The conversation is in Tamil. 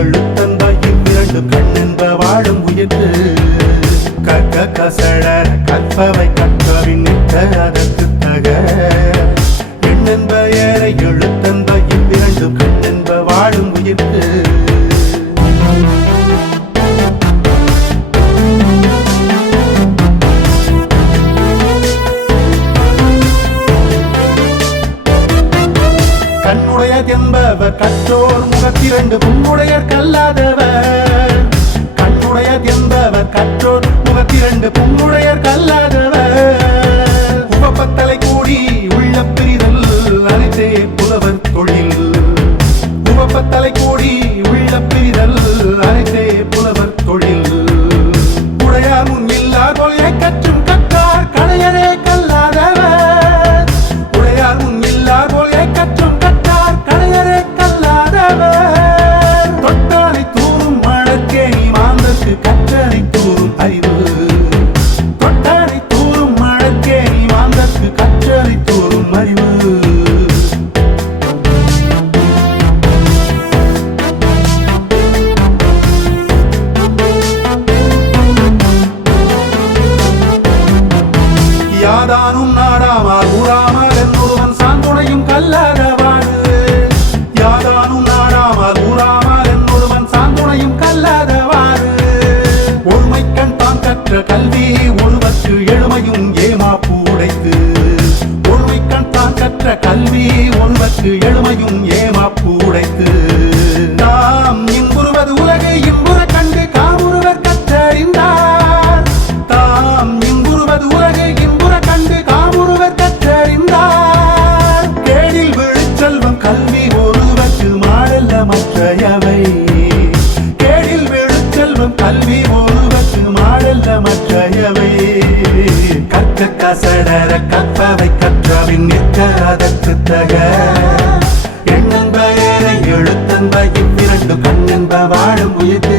எழுத்தன்ப இவ்விரண்டு கண்ணென்ப வாழும் உயிர்த்து கற்க கசடர கற்பவை கற்பவின் நிற்க அதற்கு தக எண்ணென்ப ஏற எழுத்தன்ப இவ்விரண்டு கண்ணென்ப வாழும் உயிர்த்து என்பவர் கற்றோர் முகத்திரண்டு புண்ணுடையர் கல்லாதவர் கண்ணுடையர் என்பவர் கற்றோர் முகத்திரண்டு புண்ணுடையர் கல்லாதவர் உபப்பத்தலை கூடி உள்ள பிரிதல் அனைத்தே புலவர் தொழில் உபப்பத்தலை கூடி உள்ள பிரிதல் அனைத்தே புலவர் தொழில் உடையார் முன் இல்லா தொழிலை கற்றும் கற்றார் கடையரே கல்லாதவர் உடையார் முன் இல்லா தொழிலை கற்றும் தொட்டானை தூரும் மழக்கேணி மாந்தற்கு கற்றனை தூரும் அறிவு தொட்டானை தூரும் மழக்கேணி மாந்தற்கு கற்றனை தூரும் அறிவு யாதானும் நாடாமால் ஊராமல் என்னொருவன் சாந்துணையும் கல்லாதவாடு யாதானும் நாடாமல் ஊராமல் என்னொருவன் சாந்துணையும் கல்லாதவாறு ஒருமைக்கண் தான் கற்ற கல்வி ஒருவற்கு எழுமையும் ஏமாப்பு உடைத்து ஒருமைக்கண் தான் கற்ற கல்வி ஒருவற்கு எழுமையும் ஏமாப்பு உடைத்து தாம் இன்புறுவது உலகை இன்புற கண்டு காமுறுவர் கற்றறிந்தார் தாம் இன்புறுவது உலகை இன்புற கண்டு காமுறுவர் கற்றறிந்தார் கேடில் விழுச்செல்வம் கல்வி மாடல்ல மற்றையவை கேடில் விழுச்செல்வம் கல்வி ஒருவற்கு மாடல்ல மற்றையவை கற்க கசடர கற்பவை கற்றவின் நிற்க அதற்கு தக எண்ணென்ப ஏற எழுத்தன்ப இவ்விரண்டு கண்ணென்ப வாழும் உயிர்த்து